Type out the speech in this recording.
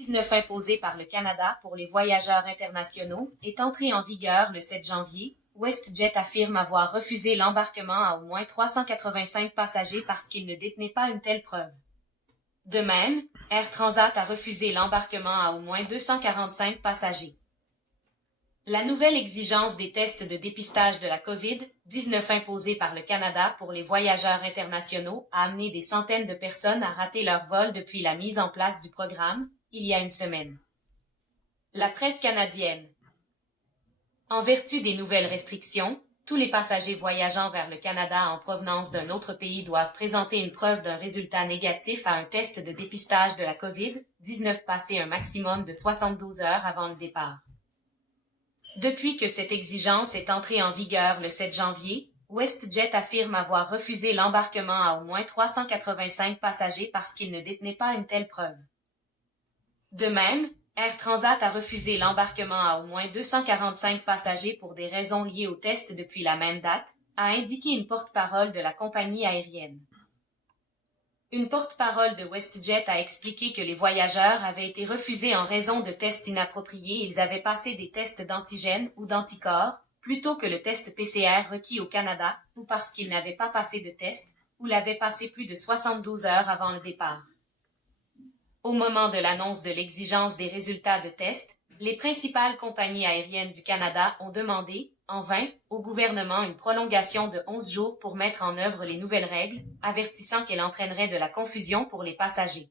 19 imposé par le Canada pour les voyageurs internationaux est entré en vigueur le 7 janvier. WestJet affirme avoir refusé l'embarquement à au moins 385 passagers parce qu'il ne détenait pas une telle preuve. De même, Air Transat a refusé l'embarquement à au moins 245 passagers. La nouvelle exigence des tests de dépistage de la COVID-19 imposée par le Canada pour les voyageurs internationaux a amené des centaines de personnes à rater leur vol depuis la mise en place du programme, il y a une semaine. La presse canadienne. En vertu des nouvelles restrictions, tous les passagers voyageant vers le Canada en provenance d'un autre pays doivent présenter une preuve d'un résultat négatif à un test de dépistage de la COVID-19 passé un maximum de 72 heures avant le départ. Depuis que cette exigence est entrée en vigueur le 7 janvier, WestJet affirme avoir refusé l'embarquement à au moins 385 passagers parce qu'il ne détenait pas une telle preuve. De même, Air Transat a refusé l'embarquement à au moins 245 passagers pour des raisons liées au test depuis la même date, a indiqué une porte-parole de la compagnie aérienne. Une porte-parole de WestJet a expliqué que les voyageurs avaient été refusés en raison de tests inappropriés. Ils avaient passé des tests d'antigènes ou d'anticorps, plutôt que le test PCR requis au Canada, ou parce qu'ils n'avaient pas passé de test, ou l'avaient passé plus de 72 heures avant le départ. Au moment de l'annonce de l'exigence des résultats de tests, les principales compagnies aériennes du Canada ont demandé, en vain, au gouvernement une prolongation de 11 jours pour mettre en œuvre les nouvelles règles, avertissant qu'elle entraînerait de la confusion pour les passagers.